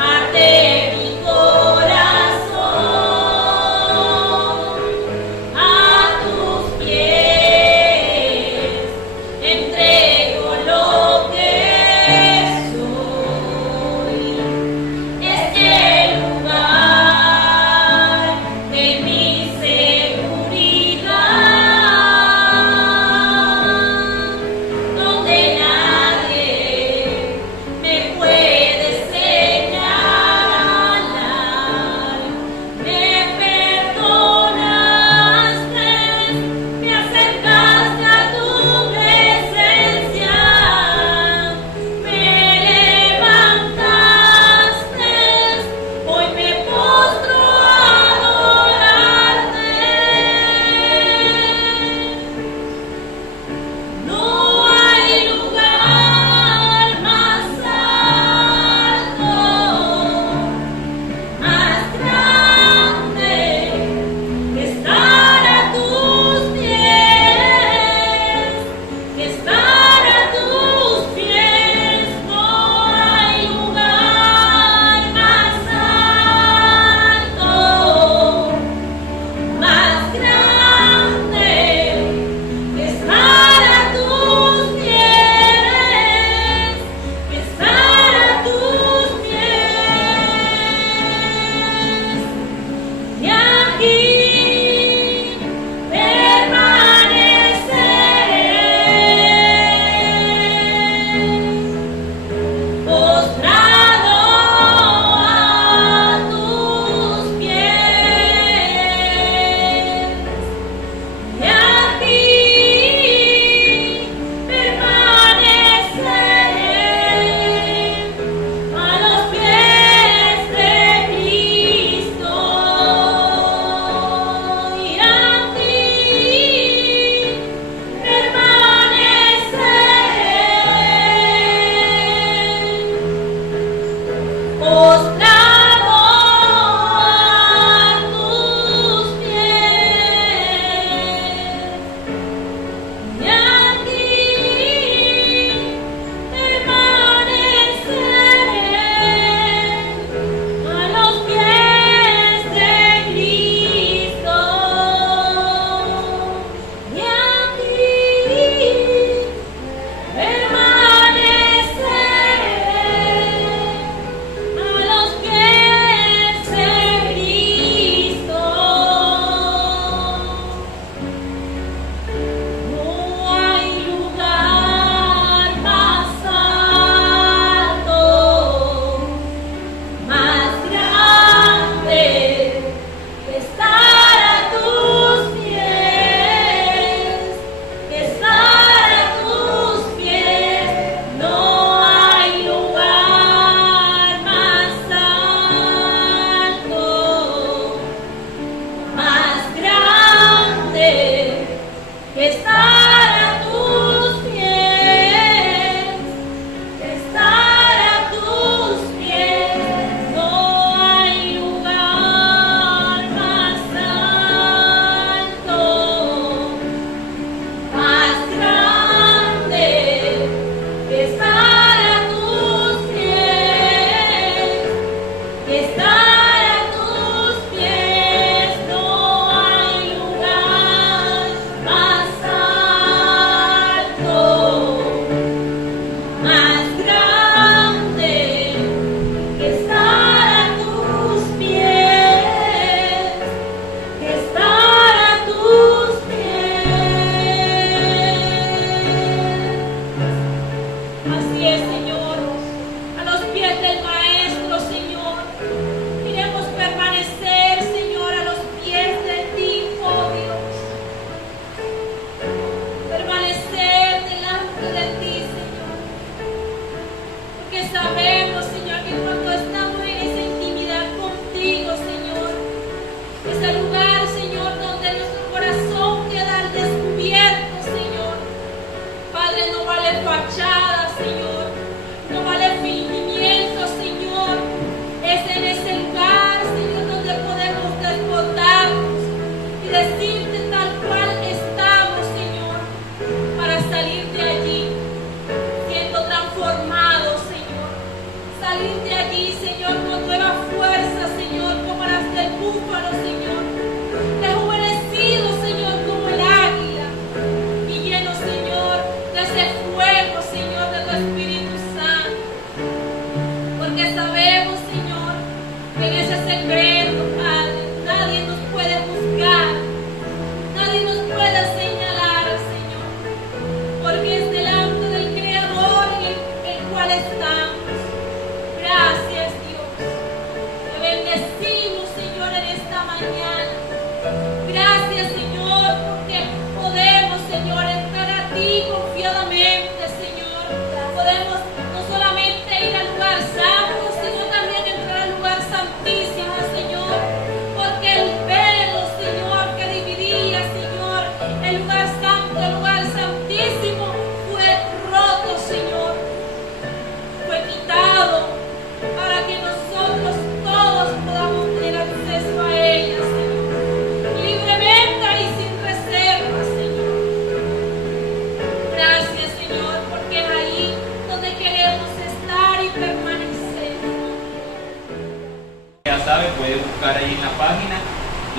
Arte mi corazón.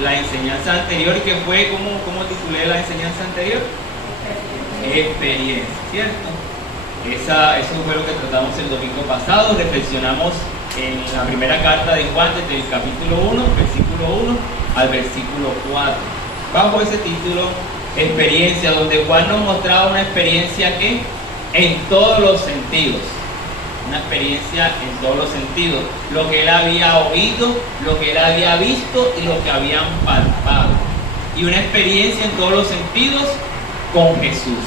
la enseñanza anterior, que fue, ¿cómo titulé la enseñanza anterior? Experiencia, ¿cierto? Eso fue lo que tratamos el domingo pasado. Reflexionamos en la primera carta de Juan, desde el capítulo 1, versículo 1 al versículo 4. Bajo ese título, experiencia, donde Juan nos mostraba una experiencia que en todos los sentidos, una experiencia en todos los sentidos, lo que él había oído, lo que él había visto y lo que habían palpado, y una experiencia en todos los sentidos con Jesús,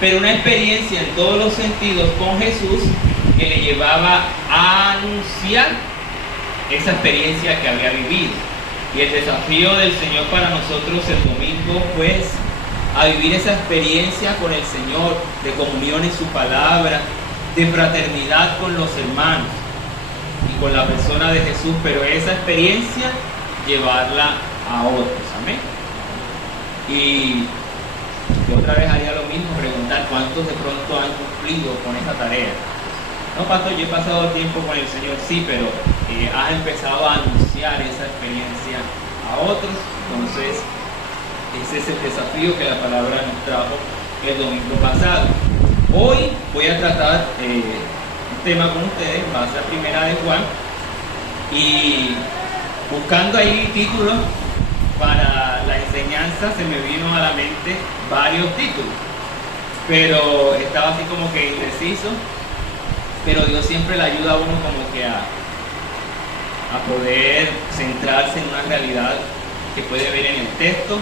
pero una experiencia en todos los sentidos con Jesús que le llevaba a anunciar esa experiencia que había vivido. Y el desafío del Señor para nosotros el domingo fue a vivir esa experiencia con el Señor, de comunión en su palabra, de fraternidad con los hermanos y con la persona de Jesús, pero esa experiencia llevarla a otros. Amén. Y yo otra vez haría lo mismo, preguntar cuántos de pronto han cumplido con esa tarea. No, pastor, yo he pasado tiempo con el Señor, sí, pero has empezado a anunciar esa experiencia a otros. Entonces ese es el desafío que la palabra nos trajo el domingo pasado. Hoy voy a tratar un tema con ustedes, va a ser primera de Juan, y buscando ahí títulos para la enseñanza se me vino a la mente varios títulos, pero estaba así como que indeciso, pero Dios siempre le ayuda a uno como que a poder centrarse en una realidad que puede ver en el texto.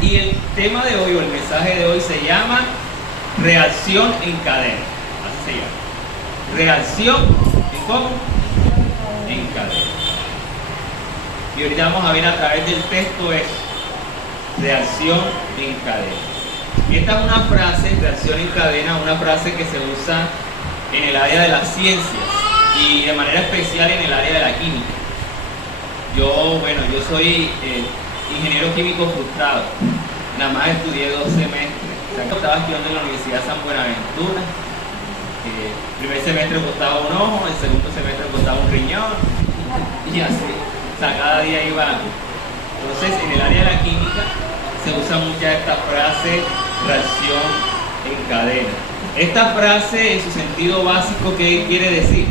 Y el tema de hoy, o el mensaje de hoy, se llama reacción en cadena. Así se llama. Reacción en cómo? En cadena. Y ahorita vamos a ver a través del texto eso. Reacción en cadena. Y esta es una frase, reacción en cadena, una frase que se usa en el área de las ciencias y de manera especial en el área de la química. Yo soy ingeniero químico frustrado. Nada más estudié 2 semestres. Estaba estudiando en la Universidad San Buenaventura. El primer semestre costaba un ojo, el segundo semestre costaba un riñón, y así. O sea, cada día iba. Entonces, en el área de la química se usa mucha esta frase, reacción en cadena. Esta frase, en su sentido básico, ¿qué quiere decir?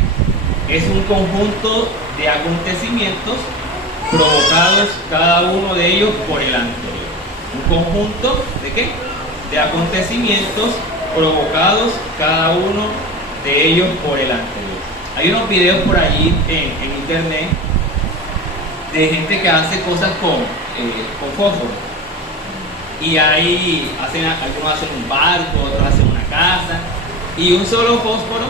Es un conjunto de acontecimientos provocados cada uno de ellos por el anterior. Un conjunto ¿de qué? De acontecimientos provocados cada uno de ellos por el anterior. Hay unos videos por allí en internet de gente que hace cosas con fósforo, y ahí algunos hacen un barco, otros hacen una casa, y un solo fósforo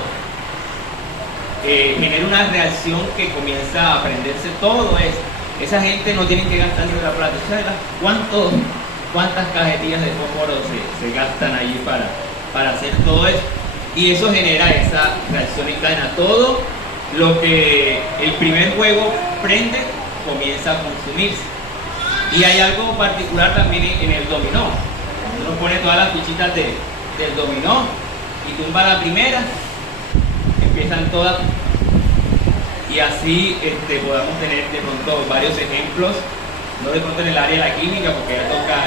genera una reacción que comienza a prenderse todo eso. Esa gente no tiene que gastar ni una plata. ¿Sabes cuántas cajetillas de fósforo se gastan allí para hacer todo eso? Y eso genera esa reacción en cadena. Todo lo que el primer fuego prende comienza a consumirse. Y hay algo particular también en el dominó. Uno pone todas las fichitas del dominó y tumba la primera, empiezan todas. Y así podamos tener de pronto varios ejemplos, no de pronto en el área de la química, porque ya toca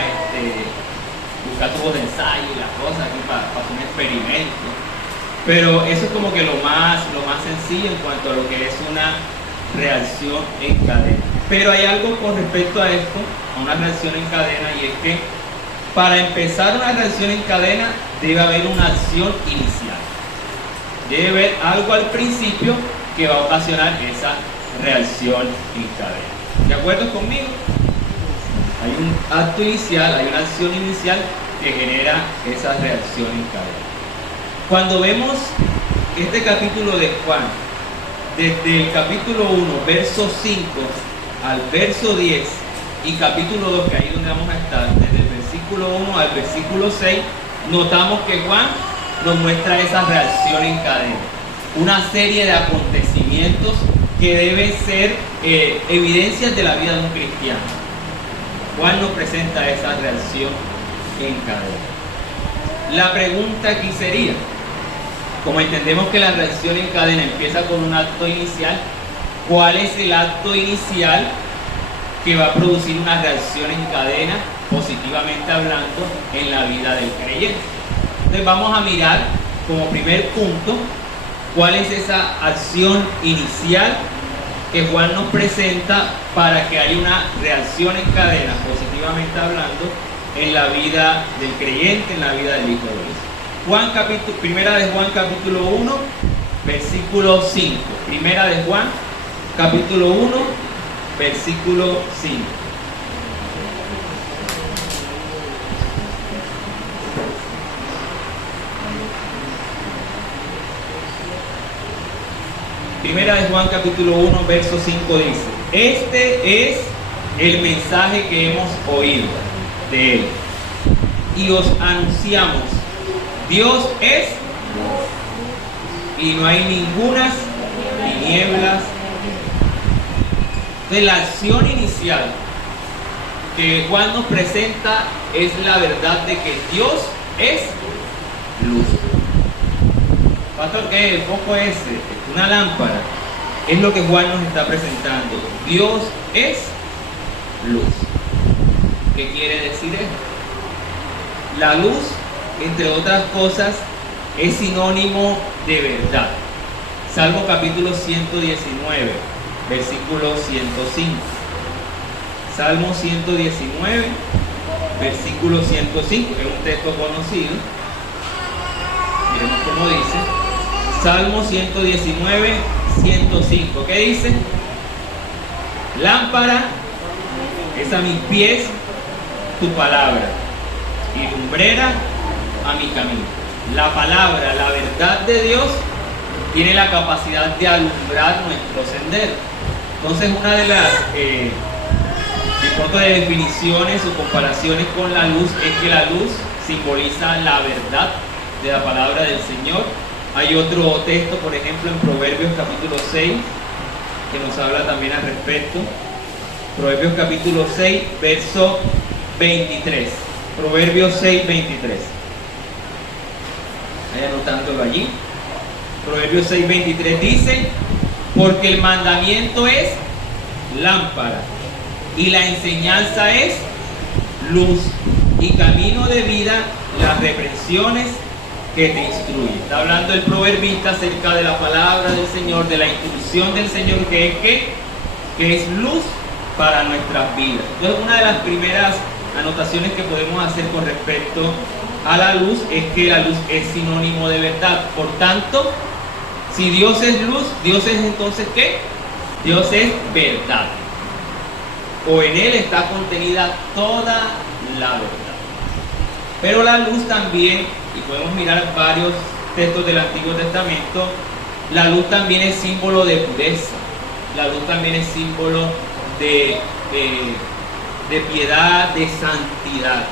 buscar tubos de ensayo y las cosas aquí para hacer un experimento. Pero eso es como que lo más sencillo en cuanto a lo que es una reacción en cadena. Pero hay algo con respecto a esto, a una reacción en cadena, y es que para empezar una reacción en cadena debe haber una acción inicial. Debe haber algo al principio que va a ocasionar esa reacción en cadena. ¿De acuerdo conmigo? Hay un acto inicial, hay una acción inicial que genera esa reacción en cadena. Cuando vemos este capítulo de Juan, desde el capítulo 1, verso 5 al verso 10, y capítulo 2, que ahí es donde vamos a estar, desde el versículo 1 al versículo 6, notamos que Juan nos muestra esa reacción en cadena, una serie de acontecimientos que deben ser evidencias de la vida de un cristiano. Juan nos presenta esa reacción en cadena. La pregunta aquí sería, como entendemos que la reacción en cadena empieza con un acto inicial, ¿cuál es el acto inicial que va a producir una reacción en cadena, positivamente hablando, en la vida del creyente. Entonces vamos a mirar como primer punto cuál es esa acción inicial que Juan nos presenta para que haya una reacción en cadena, positivamente hablando, en la vida del creyente, en la vida del Hijo de Dios. Primera de Juan capítulo 1, versículo 5. Primera de Juan capítulo 1, versículo 5. Primera de Juan capítulo 1, verso 5 dice: este es el mensaje que hemos oído de él y os anunciamos: Dios es y no hay ningunas tinieblas. De la acción inicial que Juan nos presenta es la verdad de que Dios es luz. Pastor, ¿qué? El foco es una lámpara. Es lo que Juan nos está presentando. Dios es luz. ¿Qué quiere decir esto? La luz, entre otras cosas, es sinónimo de verdad. Salmo capítulo 119, versículo 105. Salmo 119, versículo 105. Es un texto conocido. Miremos cómo dice. Salmo 119, 105. ¿Qué dice? Lámpara es a mis pies tu palabra y lumbrera a mi camino. La palabra, la verdad de Dios, tiene la capacidad de alumbrar nuestro sendero. Entonces, una de las de definiciones o comparaciones con la luz es que la luz simboliza la verdad de la palabra del Señor. Hay otro texto, por ejemplo, en Proverbios capítulo 6, que nos habla también al respecto. Proverbios capítulo 6, verso 23. Proverbios 6, 23. Vayan anotándolo allí. Proverbios 6, 23 dice: porque el mandamiento es lámpara y la enseñanza es luz y camino de vida las reprensiones que te instruyen. Está hablando el proverbista acerca de la palabra del Señor, de la instrucción del Señor, que es ¿qué? Que es luz para nuestras vidas. Entonces, una de las primeras anotaciones que podemos hacer con respecto a la luz es que la luz es sinónimo de verdad. Por tanto, si Dios es luz, Dios es entonces ¿qué? Dios es verdad. O en Él está contenida toda la verdad. Pero la luz también, y podemos mirar varios textos del Antiguo Testamento, la luz también es símbolo de pureza. La luz también es símbolo de piedad, de santidad.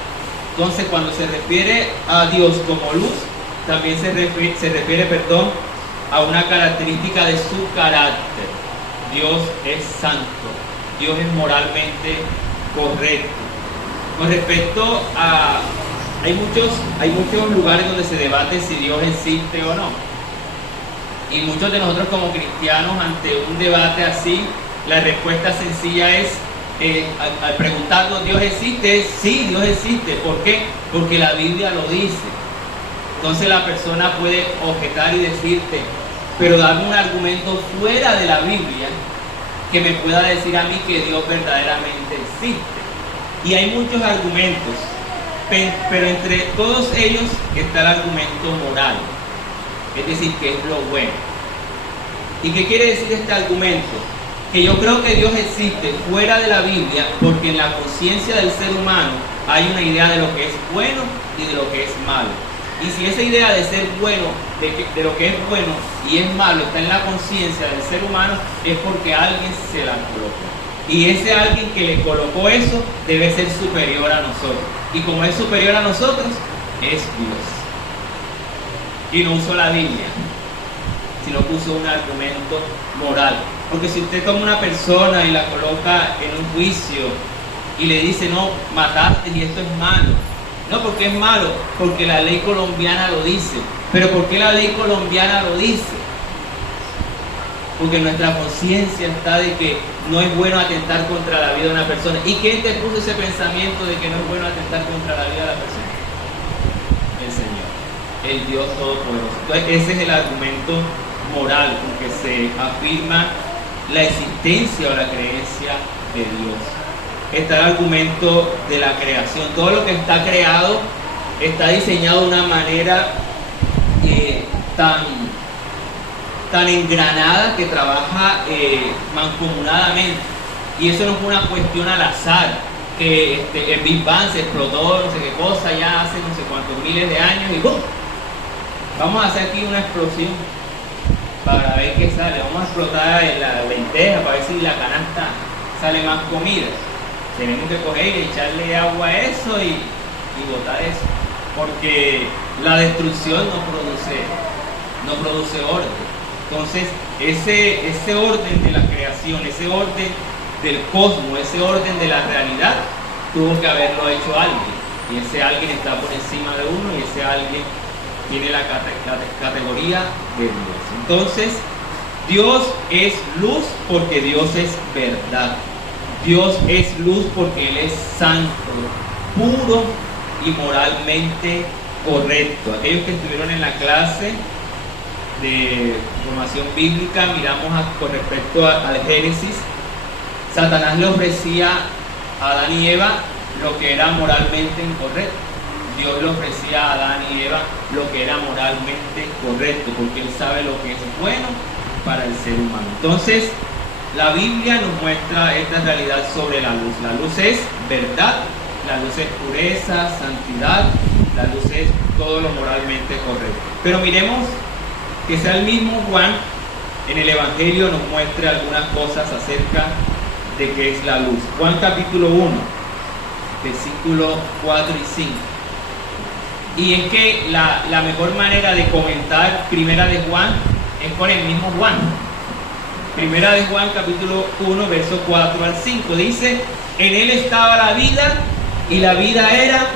Entonces, cuando se refiere a Dios como luz, también se refiere, a una característica de su carácter. Dios es santo, Dios es moralmente correcto. Con respecto a... Hay muchos lugares donde se debate si Dios existe o no. Y muchos de nosotros como cristianos, ante un debate así, la respuesta sencilla es, al preguntarnos, ¿Dios existe? Sí, Dios existe. ¿Por qué? Porque la Biblia lo dice. Entonces la persona puede objetar y decirte, pero dame un argumento fuera de la Biblia que me pueda decir a mí que Dios verdaderamente existe. Y hay muchos argumentos, pero entre todos ellos está el argumento moral, es decir, que es lo bueno. ¿Y qué quiere decir este argumento? Que yo creo que Dios existe fuera de la Biblia porque en la conciencia del ser humano hay una idea de lo que es bueno y de lo que es malo. Y si esa idea de ser bueno, de lo que es bueno y es malo está en la conciencia del ser humano, es porque alguien se la colocó. Y ese alguien que le colocó eso debe ser superior a nosotros. Y como es superior a nosotros, es Dios. Y no usó la Biblia, sino que usó un argumento moral. Porque si usted toma una persona y la coloca en un juicio y le dice, no, mataste y esto es malo. No, porque es malo, porque la ley colombiana lo dice. Pero ¿por qué la ley colombiana lo dice? Porque nuestra conciencia está de que no es bueno atentar contra la vida de una persona. ¿Y quién te puso ese pensamiento de que no es bueno atentar contra la vida de la persona? El Señor, el Dios Todopoderoso. Entonces ese es el argumento moral con que se afirma la existencia o la creencia de Dios. Está el argumento de la creación. Todo lo que está creado está diseñado de una manera tan engranada que trabaja mancomunadamente. Y eso no es una cuestión al azar, que el Big Bang se explotó, no sé qué cosa, ya hace no sé cuántos miles de años y ¡bum! Vamos a hacer aquí una explosión para ver qué sale. Vamos a explotar en la lenteja para ver si la canasta sale más comida. Tenemos que coger y echarle agua a eso y botar eso, porque la destrucción no produce orden. Entonces ese orden de la creación, ese orden del cosmos, ese orden de la realidad, tuvo que haberlo hecho alguien, y ese alguien está por encima de uno, y ese alguien tiene la categoría de Dios. Entonces Dios es luz porque Dios es verdad. Dios es luz porque Él es santo, puro y moralmente correcto. Aquellos que estuvieron en la clase de formación bíblica, miramos con respecto al Génesis, Satanás le ofrecía a Adán y Eva lo que era moralmente incorrecto. Dios le ofrecía a Adán y Eva lo que era moralmente correcto, porque Él sabe lo que es bueno para el ser humano. Entonces, la Biblia nos muestra esta realidad sobre la luz. La luz es verdad, la luz es pureza, santidad, la luz es todo lo moralmente correcto. Pero miremos que sea el mismo Juan en el Evangelio nos muestre algunas cosas acerca de qué es la luz. Juan capítulo 1, versículos 4 y 5. Y es que la mejor manera de comentar Primera de Juan es con el mismo Juan. Primera de Juan capítulo 1, verso 4 al 5. Dice: en Él estaba la vida, y la vida era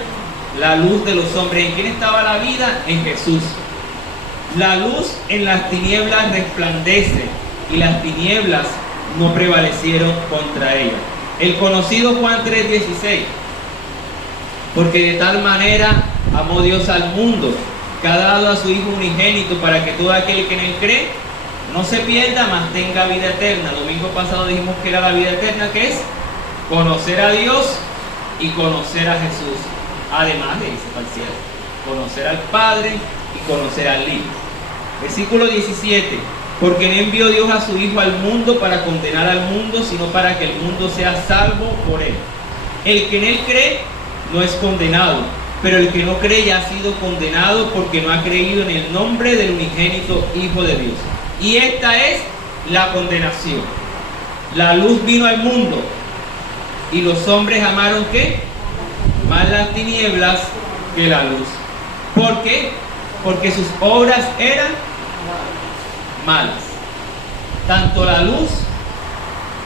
la luz de los hombres. ¿En quién estaba la vida? En Jesús. La luz en las tinieblas resplandece, y las tinieblas no prevalecieron contra ella. El conocido Juan 3:16. Porque de tal manera amó Dios al mundo, que ha dado a su Hijo unigénito, para que todo aquel que en Él cree no se pierda, mas tenga vida eterna. Domingo pasado dijimos que era la vida eterna, que es conocer a Dios y conocer a Jesús, además de irse para el cielo, conocer al Padre y conocer al Hijo. Versículo 17. Porque no envió Dios a su Hijo al mundo para condenar al mundo, sino para que el mundo sea salvo por Él. El que en Él cree no es condenado, pero el que no cree ya ha sido condenado, porque no ha creído en el nombre del unigénito Hijo de Dios. Y esta es la condenación: la luz vino al mundo, y los hombres amaron ¿qué? Más las tinieblas que la luz. ¿Por qué? Porque sus obras eran malas. Tanto la luz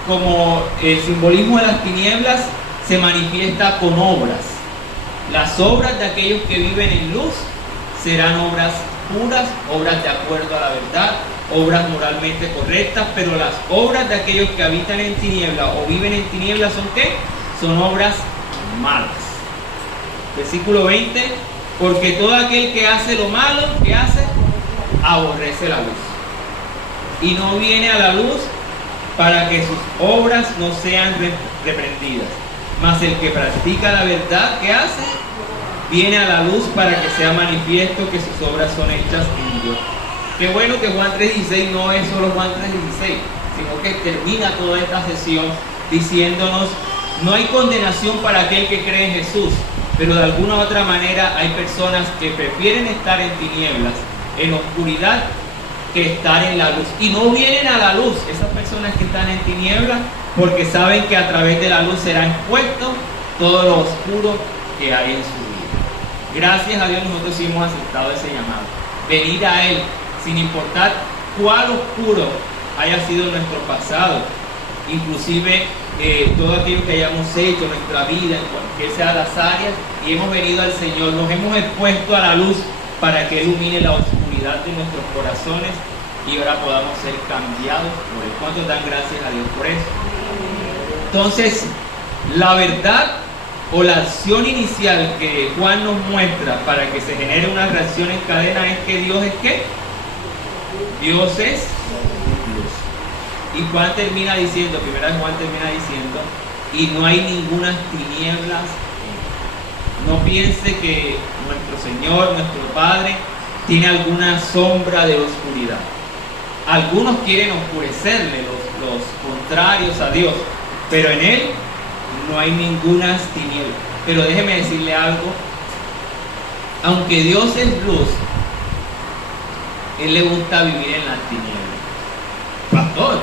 como el simbolismo de las tinieblas se manifiesta con obras. Las obras de aquellos que viven en luz serán obras puras, obras de acuerdo a la verdad, obras moralmente correctas, pero las obras de aquellos que habitan en tinieblas o viven en tinieblas ¿son qué? Son obras malas. Versículo 20. Porque todo aquel que hace lo malo, ¿qué hace? Aborrece la luz, y no viene a la luz para que sus obras no sean reprendidas. Mas el que practica la verdad, ¿qué hace? Viene a la luz para que sea manifiesto que sus obras son hechas en Dios. Qué bueno que Juan 3:16 no es solo Juan 3:16, sino que termina toda esta sesión diciéndonos: no hay condenación para aquel que cree en Jesús, pero de alguna u otra manera hay personas que prefieren estar en tinieblas, en oscuridad, que estar en la luz. Y no vienen a la luz esas personas que están en tinieblas, porque saben que a través de la luz será expuesto todo lo oscuro que hay en su vida. Gracias a Dios nosotros sí hemos aceptado ese llamado. Venir a Él, sin importar cuál oscuro haya sido nuestro pasado, inclusive todo aquello que hayamos hecho en nuestra vida, en cualquier sea las áreas, y hemos venido al Señor, nos hemos expuesto a la luz para que Él ilumine la oscuridad de nuestros corazones y ahora podamos ser cambiados por Él. ¿Cuántos dan gracias a Dios por eso? Entonces, la verdad o la acción inicial que Juan nos muestra para que se genere una reacción en cadena es que Dios es ¿qué? Dios es luz. Y Juan termina diciendo, primera Juan termina diciendo, y no hay ninguna tinieblas en él. No piense que nuestro Señor, nuestro Padre, tiene alguna sombra de oscuridad. Algunos quieren oscurecerle, los contrarios a Dios, pero en Él no hay ninguna tiniebla. Pero déjeme decirle algo, aunque Dios es luz, Él le gusta vivir en las tinieblas. Pastor,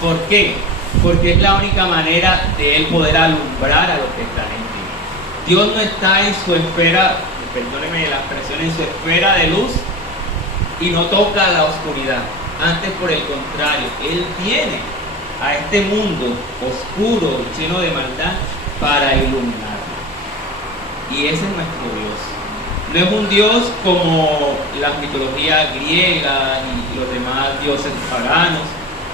¿por qué? Porque es la única manera de Él poder alumbrar a los que están en tinieblas. Dios no está en su esfera, perdóneme la expresión, en su esfera de luz y no toca la oscuridad. Antes, por el contrario, Él viene a este mundo oscuro, lleno de maldad, para iluminarlo. Y ese es nuestro Dios. No es un Dios como la mitología griega y los demás dioses paganos,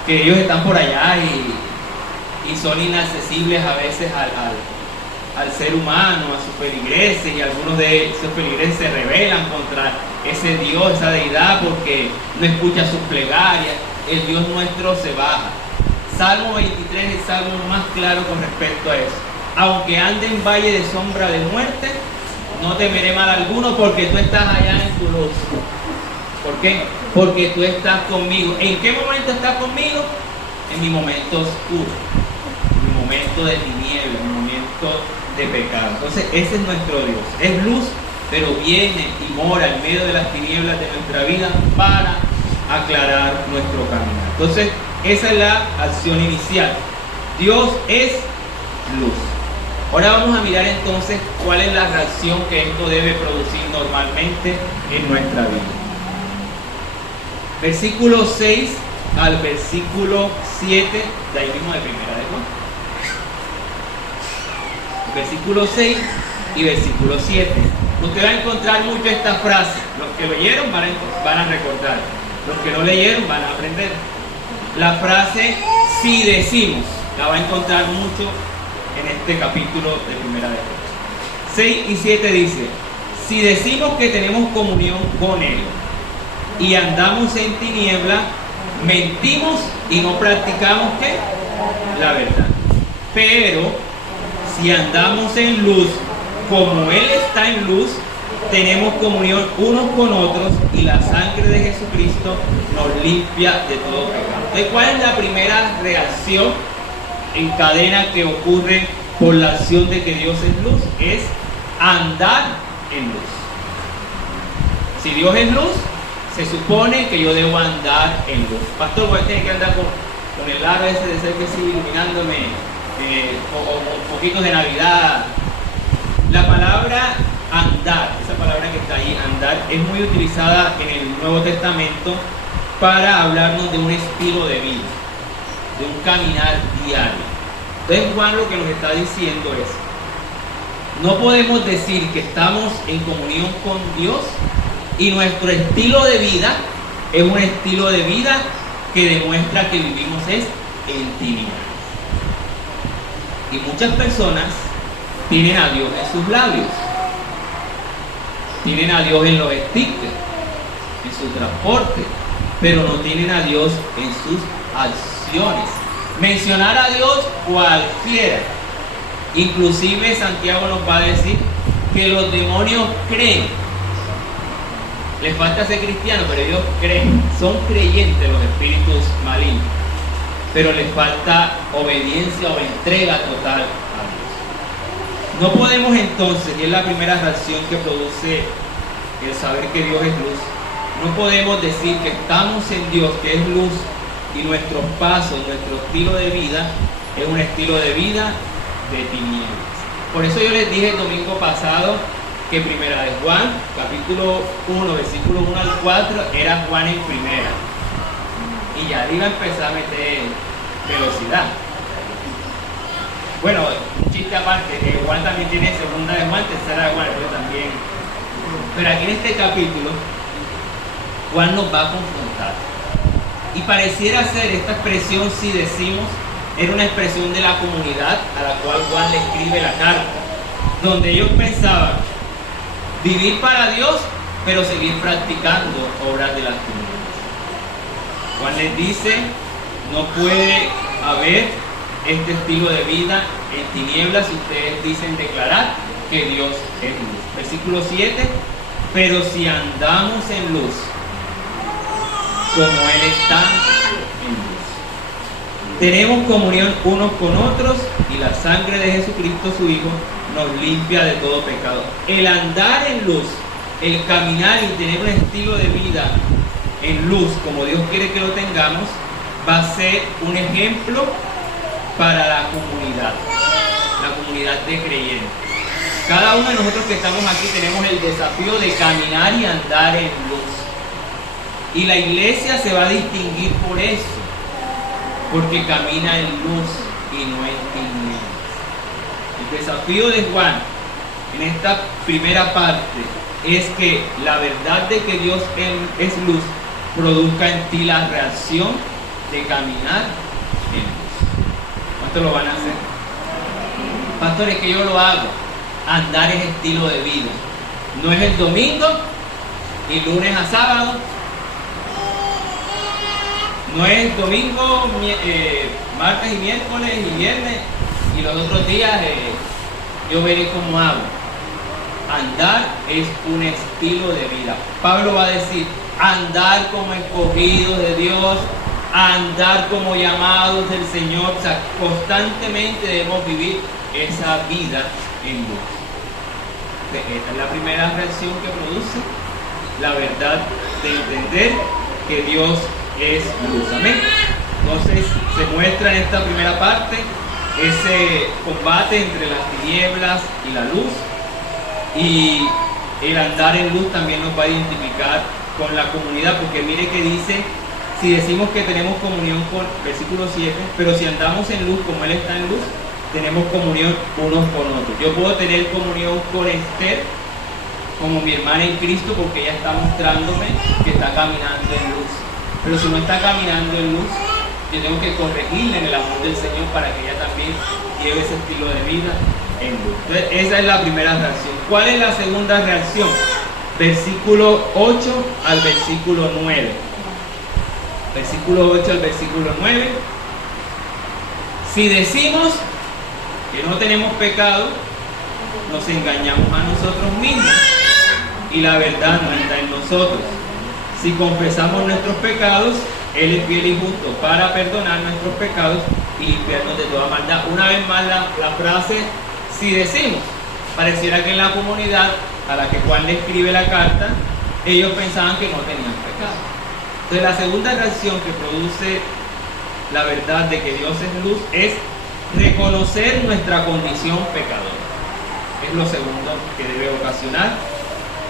que ellos están por allá y son inaccesibles a veces al ser humano, a sus feligreses, y algunos de esos feligreses se rebelan contra ese Dios, esa deidad, porque no escucha sus plegarias. El Dios nuestro se baja. Salmo 23 es el salmo más claro con respecto a eso. Aunque ande en valle de sombra de muerte, no temeré mal alguno, porque tú estás allá en tu luz. ¿Por qué? Porque tú estás conmigo. ¿En qué momento estás conmigo? En mi momento oscuro, en mi momento de tiniebla, en mi momento de pecado. Entonces ese es nuestro Dios. Es luz, pero viene y mora en medio de las tinieblas de nuestra vida para aclarar nuestro camino. Entonces esa es la acción inicial. Dios es luz. Ahora vamos a mirar entonces cuál es la reacción que esto debe producir normalmente en nuestra vida. Versículo 6 al versículo 7, de ahí mismo de primera de Juan. Versículo 6 y versículo 7. Usted va a encontrar mucho esta frase. Los que leyeron van a recordar. Los que no leyeron van a aprender. La frase si decimos, la va a encontrar mucho en este capítulo de primera de Juan. 6 y 7 dice: si decimos que tenemos comunión con Él y andamos en tiniebla, mentimos y no practicamos ¿qué? La verdad. Pero si andamos en luz, como Él está en luz, tenemos comunión unos con otros, y la sangre de Jesucristo nos limpia de todo pecado. Entonces, ¿cuál es la primera reacción en cadena que ocurre por la acción de que Dios es luz? Es andar en luz. Si Dios es luz, se supone que yo debo andar en luz. Pastor, voy a tener que andar con el aro ese de ser que sigue iluminándome, o poquitos de Navidad. La palabra andar, esa palabra que está ahí, andar, es muy utilizada en el Nuevo Testamento para hablarnos de un estilo de vida, de un caminar diario. Entonces Juan lo que nos está diciendo es: no podemos decir que estamos en comunión con Dios y nuestro estilo de vida es un estilo de vida que demuestra que vivimos en tinieblas. Y muchas personas tienen a Dios en sus labios, tienen a Dios en los stickers, en su transporte, pero no tienen a Dios en sus acciones. Mencionar a Dios cualquiera. Inclusive Santiago nos va a decir que los demonios creen. Les falta ser cristianos, pero ellos creen. Son creyentes los espíritus malignos, pero les falta obediencia o entrega total a Dios. No podemos entonces, y es la primera reacción que produce el saber que Dios es luz, no podemos decir que estamos en Dios, que es luz, y nuestros pasos, nuestro estilo de vida es un estilo de vida de tinieblas. Por eso yo les dije el domingo pasado que primera de Juan, capítulo 1, versículo 1 al 4, era Juan en primera. Y ya iba a empezar a meter velocidad. Bueno, un chiste aparte, que Juan también tiene segunda de Juan, tercera de Juan, yo también. Pero aquí en este capítulo, Juan nos va a confrontar. Y pareciera ser esta expresión, si decimos, era una expresión de la comunidad a la cual Juan le escribe la carta, donde ellos pensaban vivir para Dios, pero seguir practicando obras de las tinieblas. Juan les dice, no puede haber este estilo de vida en tinieblas si ustedes dicen declarar que Dios es luz. Versículo 7, pero si andamos en luz, como Él está en luz, tenemos comunión unos con otros y la sangre de Jesucristo su Hijo nos limpia de todo pecado. El andar en luz, el caminar y tener un estilo de vida en luz como Dios quiere que lo tengamos, va a ser un ejemplo para la comunidad de creyentes. Cada uno de nosotros que estamos aquí tenemos el desafío de caminar y andar en luz. Y la iglesia se va a distinguir por eso, porque camina en luz y no en tinieblas. El desafío de Juan en esta primera parte es que la verdad de que Dios es luz produzca en ti la reacción de caminar en luz. ¿Cuántos lo van a hacer? Pastor, es que yo lo hago. Andar es estilo de vida. No es el domingo y lunes a sábado. No es domingo, martes y miércoles y viernes y los otros días yo veré cómo hago. Andar es un estilo de vida. Pablo va a decir, andar como escogidos de Dios, andar como llamados del Señor. O sea, constantemente debemos vivir esa vida en luz. Esta es la primera reacción que produce la verdad de entender que Dios es luz. Amén. Entonces se muestra en esta primera parte ese combate entre las tinieblas y la luz, y el andar en luz también nos va a identificar con la comunidad, porque mire que dice, si decimos que tenemos comunión con, versículo 7, pero si andamos en luz como Él está en luz, tenemos comunión unos con otros. Yo puedo tener comunión con Esther como mi hermana en Cristo, porque ella está mostrándome que está caminando en luz. Pero si no está caminando en luz, yo tengo que corregirla en el amor del Señor para que ella también lleve ese estilo de vida en luz. Entonces, esa es la primera reacción. ¿Cuál es la segunda reacción? Versículo 8 al versículo 9. Versículo 8 al versículo 9. Si decimos que no tenemos pecado, nos engañamos a nosotros mismos y la verdad no está en nosotros. Si confesamos nuestros pecados, Él es fiel y justo para perdonar nuestros pecados y limpiarnos de toda maldad. Una vez más la frase, si decimos, pareciera que en la comunidad a la que Juan le escribe la carta, ellos pensaban que no tenían pecado. Entonces la segunda reacción que produce la verdad de que Dios es luz es reconocer nuestra condición pecadora. Es lo segundo que debe ocasionar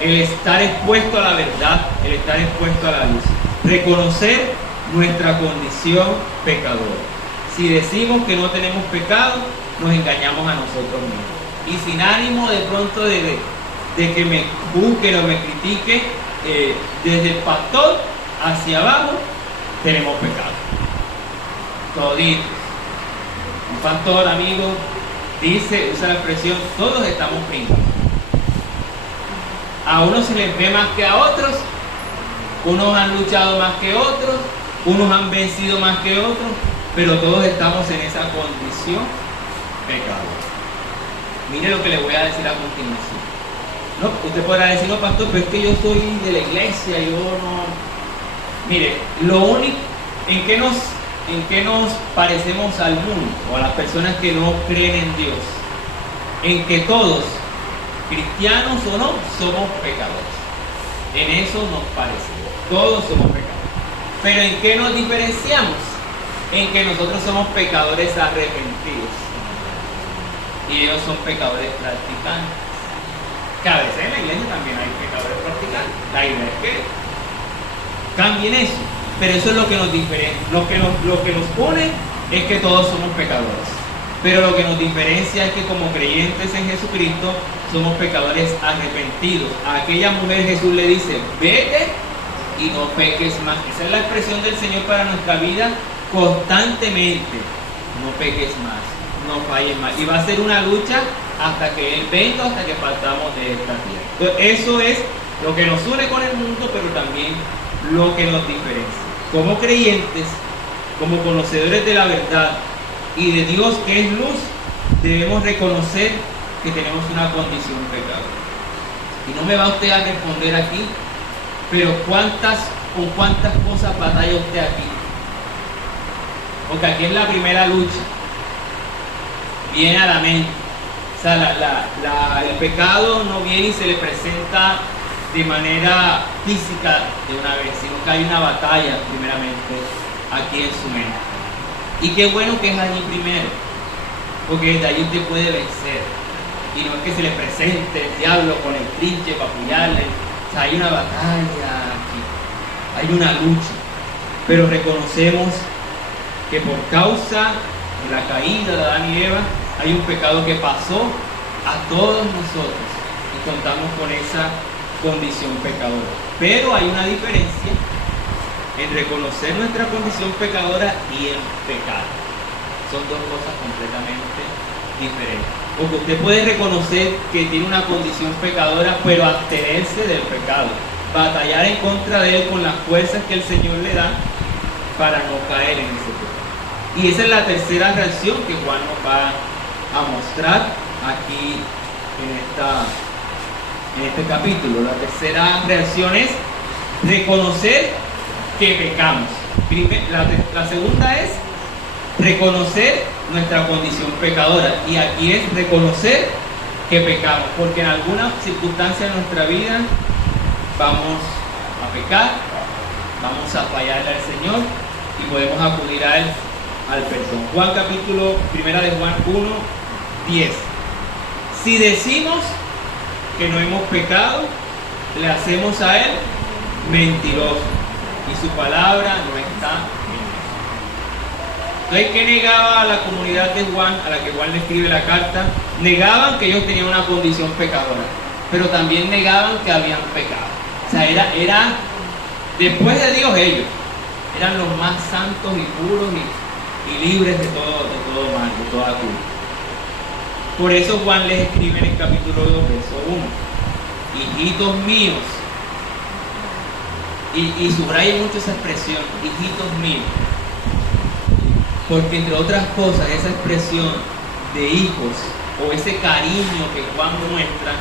el estar expuesto a la verdad, el estar expuesto a la luz. Reconocer nuestra condición pecadora. Si decimos que no tenemos pecado, nos engañamos a nosotros mismos. Y sin ánimo de pronto de que me juzguen o me critiquen, desde el pastor hacia abajo, tenemos pecado. Toditos. Un pastor, amigo, usa la expresión, todos estamos pringados. A unos se les ve más que a otros, unos han luchado más que otros, unos han vencido más que otros, pero todos estamos en esa condición pecadora. Mire lo que le voy a decir a continuación. No, usted podrá decir, no, pastor, pero es que yo soy de la iglesia, yo no... Mire, lo único, ¿en qué nos parecemos al mundo o a las personas que no creen en Dios? En que todos, cristianos o no, somos pecadores. En eso nos parecemos. Todos somos pecadores. Pero ¿en qué nos diferenciamos? En que nosotros somos pecadores arrepentidos y ellos son pecadores practicantes. Que a veces en la iglesia también hay pecadores practicantes. La idea es que cambien eso. Pero eso es lo que nos diferencia. Lo que nos une es que todos somos pecadores. Pero lo que nos diferencia es que como creyentes en Jesucristo somos pecadores arrepentidos. A aquella mujer Jesús le dice, vete y no peques más. Esa es la expresión del Señor para nuestra vida constantemente. no peques más, no falles más. Y va a ser una lucha hasta que Él venga, hasta que partamos de esta tierra. Entonces, eso es lo que nos une con el mundo, pero también lo que nos diferencia. Como creyentes, como conocedores de la verdad y de Dios que es luz, debemos reconocer que tenemos una condición pecadora. Y no me va usted a responder aquí, pero con cuántas cosas batalla usted aquí. Porque aquí es la primera lucha. Viene a la mente. O sea, el pecado no viene y se le presenta de manera física de una vez, sino que hay una batalla primeramente aquí en su mente. Y qué bueno que es allí primero, porque desde allí usted puede vencer. Y no es que se le presente el diablo con el trinche para apoyarle. O sea, hay una batalla aquí, hay una lucha. Pero reconocemos que por causa de la caída de Adán y Eva, hay un pecado que pasó a todos nosotros y contamos con esa condición pecadora. Pero hay una diferencia en reconocer nuestra condición pecadora y en pecar. Son dos cosas completamente diferentes. Porque usted puede reconocer que tiene una condición pecadora, pero abstenerse del pecado, batallar en contra de él con las fuerzas que el Señor le da para no caer en ese pecado. Y esa es la tercera reacción que Juan nos va a mostrar aquí en este capítulo. La tercera reacción es reconocer que pecamos. La segunda es reconocer nuestra condición pecadora, y aquí es reconocer que pecamos, porque en algunas circunstancias de nuestra vida vamos a pecar, vamos a fallarle al Señor y podemos acudir a Él al perdón. Juan capítulo 1 de Juan 1:10. Si decimos que no hemos pecado, le hacemos a Él mentiroso y su palabra no está en él. Entonces, ¿qué negaba a la comunidad de Juan, a la que Juan le escribe la carta? Negaban que ellos tenían una condición pecadora, pero también negaban que habían pecado. O sea, era después de Dios, ellos eran los más santos y puros y libres de todo mal, de toda culpa. Por eso Juan les escribe en el capítulo 2, verso 1: hijitos míos, y subraya mucho esa expresión, hijitos míos, porque entre otras cosas esa expresión de hijos o ese cariño que Juan muestra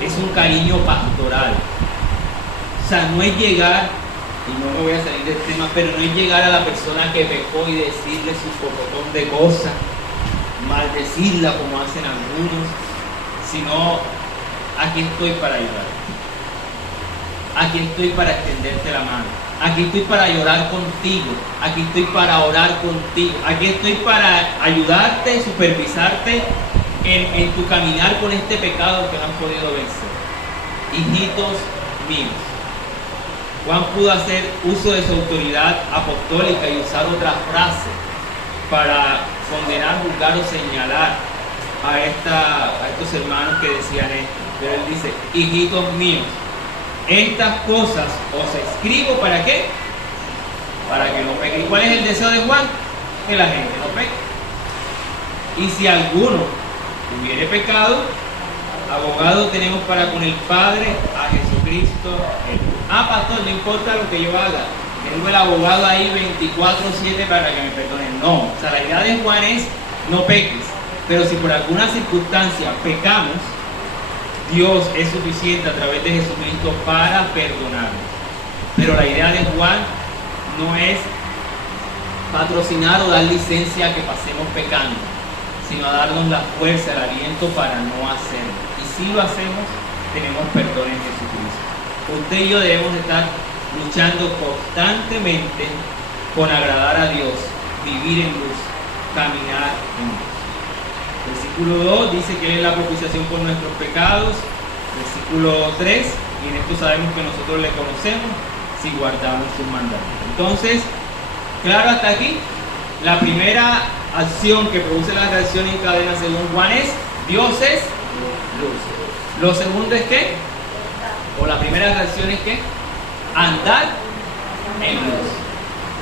es un cariño pastoral. O sea, no es llegar, y no me voy a salir del tema, pero no es llegar a la persona que pecó y decirle su pocotón de cosas, maldecirla como hacen algunos, sino aquí estoy para ayudar, aquí estoy para extenderte la mano, aquí estoy para llorar contigo, aquí estoy para orar contigo, aquí estoy para ayudarte, supervisarte en tu caminar con este pecado que no has podido vencer. Hijitos míos. Juan pudo hacer uso de su autoridad apostólica y usar otra frase para condenar, juzgar o señalar a estos hermanos que decían esto. Pero él dice: hijitos míos, estas cosas os escribo, ¿para qué? Para que no pequen. ¿Cuál es el deseo de Juan? Que la gente no peque. Y si alguno hubiere pecado, abogado tenemos para con el Padre, a Jesucristo Jesús. Pastor, no importa lo que yo haga, tengo el abogado ahí 24/7 para que me perdonen. No, o sea, la idea de Juan es: no peques, pero si por alguna circunstancia pecamos, Dios es suficiente a través de Jesucristo para perdonarnos. Pero la idea de Juan no es patrocinar o dar licencia a que pasemos pecando, sino a darnos la fuerza, el aliento para no hacerlo. Y si lo hacemos, tenemos perdón en Jesucristo. Usted y yo debemos estar luchando constantemente con agradar a Dios, vivir en luz, caminar en luz. Versículo 2 dice que Él es la propiciación por nuestros pecados. Versículo 3, y en esto sabemos que nosotros le conocemos si guardamos sus mandamientos. Entonces, claro, hasta aquí, la primera acción que produce la reacción en cadena según Juan es: Dios es luz. Lo segundo es ¿qué? O la primera reacción es ¿qué? Andar en luz.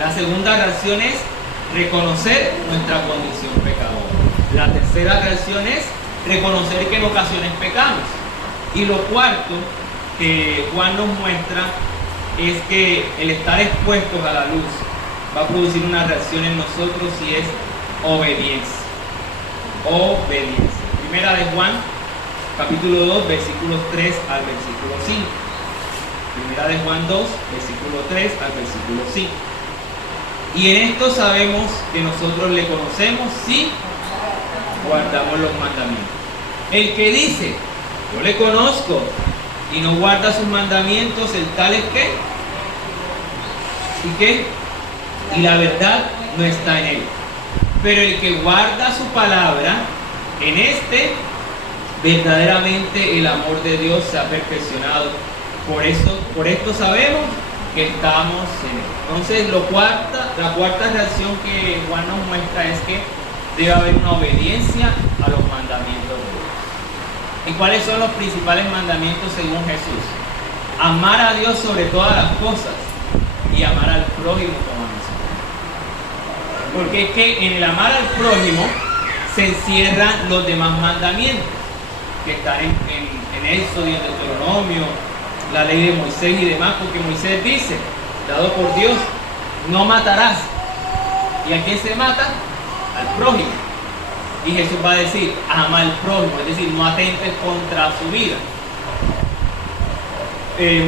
La segunda reacción es reconocer nuestra condición pecadora. La tercera reacción es reconocer que en ocasiones pecamos. Y lo cuarto que Juan nos muestra es que el estar expuestos a la luz va a producir una reacción en nosotros y es obediencia. Obediencia. Primera de Juan, capítulo 2, versículos 3 al versículo 5. Primera de Juan 2, versículo 3 al versículo 5. Y en esto sabemos que nosotros le conocemos si guardamos los mandamientos. El que dice, yo le conozco, y no guarda sus mandamientos, el tal es que, ¿y qué? Y la verdad no está en él. Pero el que guarda su palabra, en este, verdaderamente el amor de Dios se ha perfeccionado. Por esto sabemos que estamos en él. Entonces, la cuarta reacción que Juan nos muestra es que debe haber una obediencia a los mandamientos de Dios. ¿Y cuáles son los principales mandamientos según Jesús? Amar a Dios sobre todas las cosas y amar al prójimo como a nosotros. Porque es que en el amar al prójimo se encierran los demás mandamientos que están en Éxodo y en Deuteronomio, la ley de Moisés y demás, porque Moisés dice, dado por Dios, no matarás. ¿Y a quién se mata? Al prójimo. Y Jesús va a decir, ama al prójimo, es decir, no atentes contra su vida.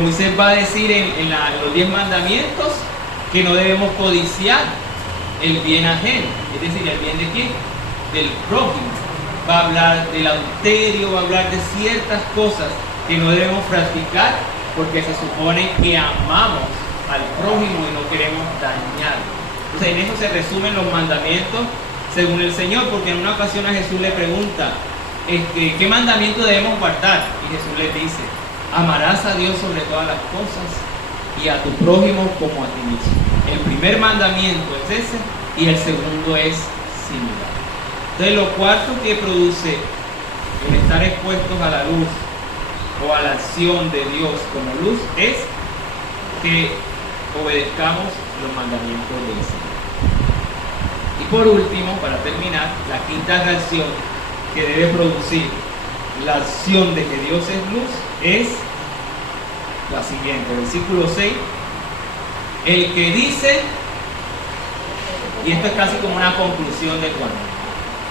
Moisés va a decir en los 10 mandamientos que no debemos codiciar el bien ajeno, es decir, ¿el bien de quién? Del prójimo. Va a hablar del adulterio, va a hablar de ciertas cosas que no debemos practicar porque se supone que amamos al prójimo y no queremos dañarlo. Entonces, en eso se resumen los mandamientos según el Señor, porque en una ocasión a Jesús le pregunta, ¿qué mandamiento debemos guardar? Y Jesús le dice, amarás a Dios sobre todas las cosas y a tu prójimo como a ti mismo. El primer mandamiento es ese y el segundo es similar. Entonces, lo cuarto que produce el estar expuestos a la luz o a la acción de Dios como luz es que obedezcamos los mandamientos del Señor. Y por último, para terminar, la quinta reacción que debe producir la acción de que Dios es luz es la siguiente, versículo 6, el que dice, y esto es casi como una conclusión de Juan,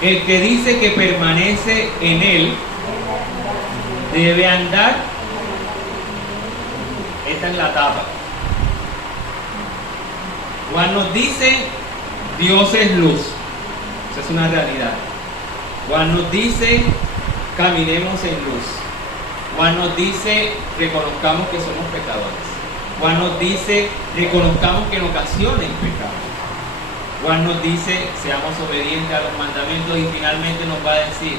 el que dice que permanece en él debe andar, esta es la tapa. Juan nos dice, Dios es luz, esa es una realidad. Juan nos dice, caminemos en luz. Juan nos dice, reconozcamos que somos pecadores. Juan nos dice, reconozcamos que en ocasiones pecamos. Juan nos dice, seamos obedientes a los mandamientos y finalmente nos va a decir,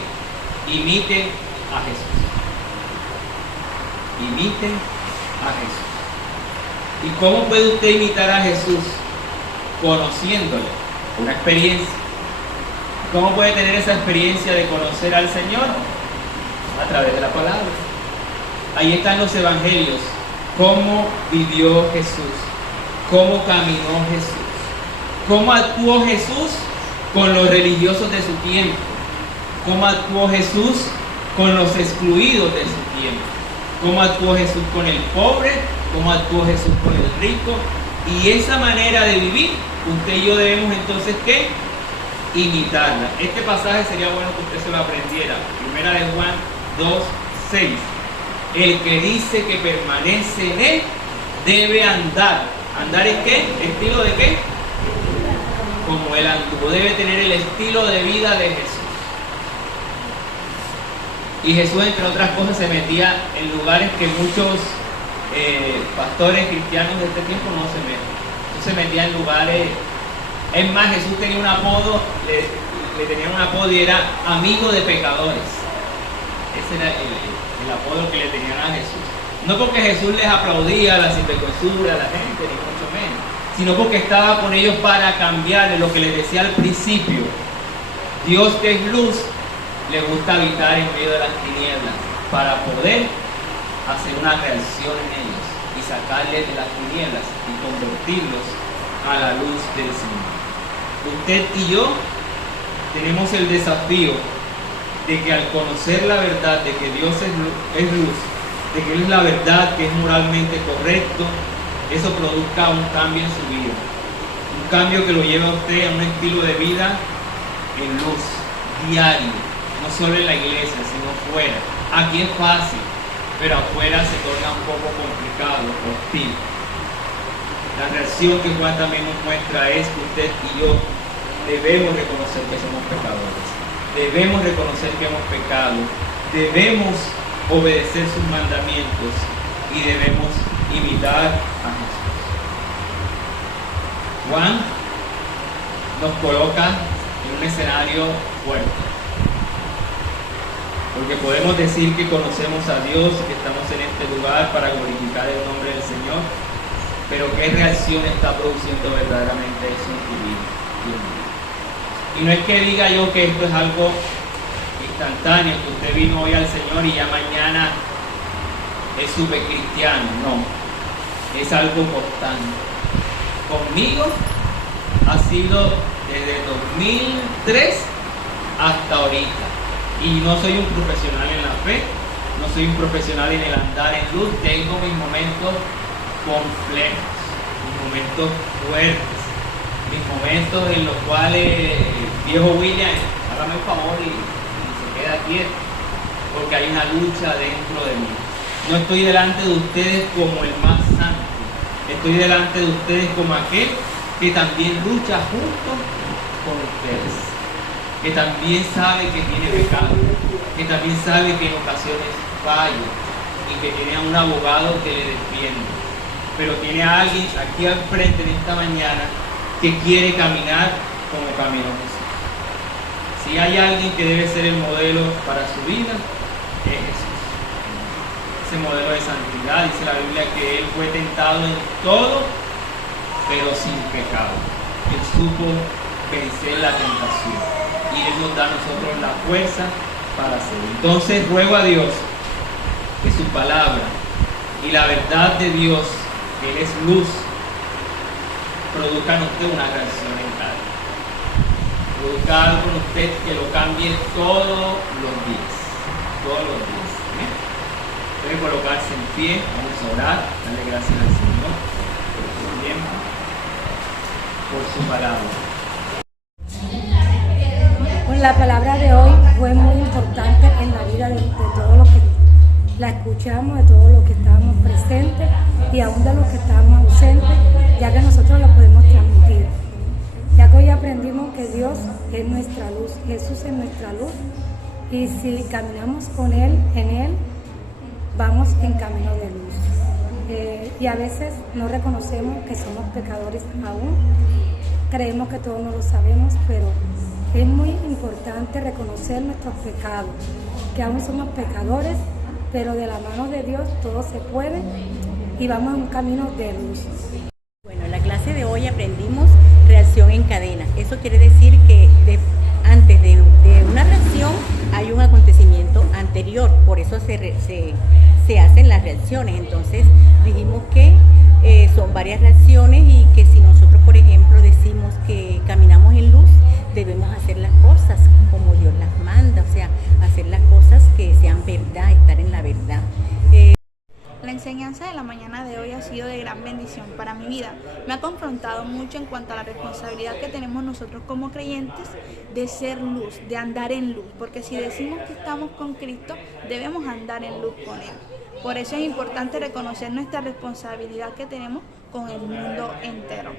imiten a Jesús. Imiten a Jesús. ¿Y cómo puede usted imitar a Jesús? Conociéndole, una experiencia. ¿Cómo puede tener esa experiencia de conocer al Señor? A través de la palabra. Ahí están los evangelios, cómo vivió Jesús, cómo caminó Jesús, cómo actuó Jesús con los religiosos de su tiempo, cómo actuó Jesús con los excluidos de su tiempo, cómo actuó Jesús con el pobre, cómo actuó Jesús con el rico. Y esa manera de vivir, usted y yo debemos entonces, ¿qué? Imitarla. Este pasaje sería bueno que usted se lo aprendiera. Primera de Juan 2:6. El que dice que permanece en él debe andar. ¿Andar en qué? ¿Estilo de qué? Como él anduvo. Debe tener el estilo de vida de Jesús. Y Jesús, entre otras cosas, se metía en lugares que muchos pastores cristianos de este tiempo no se meten. Jesús se metía en lugares. Es más, Jesús tenía un apodo, le tenían un apodo y era amigo de pecadores. Ese era el apodo que le tenían a Jesús. No porque Jesús les aplaudía la sinvergüenzura a la gente, ni mucho menos, sino porque estaba con ellos para cambiarle lo que les decía al principio. Dios, que es luz, le gusta habitar en medio de las tinieblas para poder hacer una reacción en ellos y sacarles de las tinieblas y convertirlos a la luz del Señor. Usted y yo tenemos el desafío de que al conocer la verdad de que Dios es luz, de que Él es la verdad, que es moralmente correcto, eso produzca un cambio en su vida. Un cambio que lo lleve a usted a un estilo de vida en luz, diario, no solo en la iglesia, sino fuera. Aquí es fácil, pero afuera se torna un poco complicado, hostil. La reacción que Juan también nos muestra es que usted y yo debemos reconocer que somos pecadores. Debemos reconocer que hemos pecado. Debemos obedecer sus mandamientos y debemos imitar a Jesús. Juan nos coloca en un escenario fuerte, porque podemos decir que conocemos a Dios y que estamos en este lugar para glorificar el nombre del Señor, pero ¿qué reacción está produciendo verdaderamente eso en tu vida? Y no es que diga yo que esto es algo instantáneo, que usted vino hoy al Señor y ya mañana es súper cristiano, no, es algo constante. Conmigo ha sido desde 2003 hasta ahorita, y no soy un profesional en la fe, no soy un profesional en el andar en luz. Tengo mis momentos complejos, mis momentos fuertes, mis momentos en los cuales viejo William, hágame un favor y se queda quieto, porque hay una lucha dentro de mí. No estoy delante de ustedes como el más santo, estoy delante de ustedes como aquel que también lucha junto con ustedes, que también sabe que tiene pecado, que también sabe que en ocasiones falla y que tiene a un abogado que le defiende, pero tiene a alguien aquí al frente en esta mañana que quiere caminar como caminó Jesús. Si hay alguien que debe ser el modelo para su vida, es Jesús. Ese modelo de santidad, dice la Biblia que Él fue tentado en todo, pero sin pecado. Él supo vencer la tentación y Él nos da a nosotros la fuerza para hacerlo. Entonces ruego a Dios que su palabra y la verdad de Dios, que Él es luz, produzcan en usted una reacción en cada día. Produzca algo en usted que lo cambie todos los días. Todos los días. ¿Bien? Puede colocarse en pie, vamos a orar, darle gracias al Señor por su tiempo, por su palabra. Pues la palabra de hoy fue muy importante en la vida de todos los que la escuchamos, de todos los que estábamos presentes y aún de los que estábamos ausentes, ya que nosotros lo podemos transmitir. Ya que hoy aprendimos que Dios es nuestra luz, Jesús es nuestra luz, y si caminamos con Él, en Él, vamos en camino de luz. Y a veces no reconocemos que somos pecadores aún, creemos que todos no lo sabemos, pero es muy importante reconocer nuestros pecados, que aún somos pecadores, pero de la mano de Dios todo se puede y vamos en un camino de luz. Bueno, en la clase de hoy aprendimos reacción en cadena. Eso quiere decir que antes de una reacción hay un acontecimiento anterior, por eso se hacen las reacciones. Entonces dijimos que son varias reacciones y que si nosotros, por ejemplo, decimos que caminamos en luz, debemos hacer las cosas como Dios las manda, o sea, hacer las cosas que sean verdad, estar en la verdad. La enseñanza de la mañana de hoy ha sido de gran bendición para mi vida. Me ha confrontado mucho en cuanto a la responsabilidad que tenemos nosotros como creyentes de ser luz, de andar en luz, porque si decimos que estamos con Cristo, debemos andar en luz con Él. Por eso es importante reconocer nuestra responsabilidad que tenemos con el mundo entero.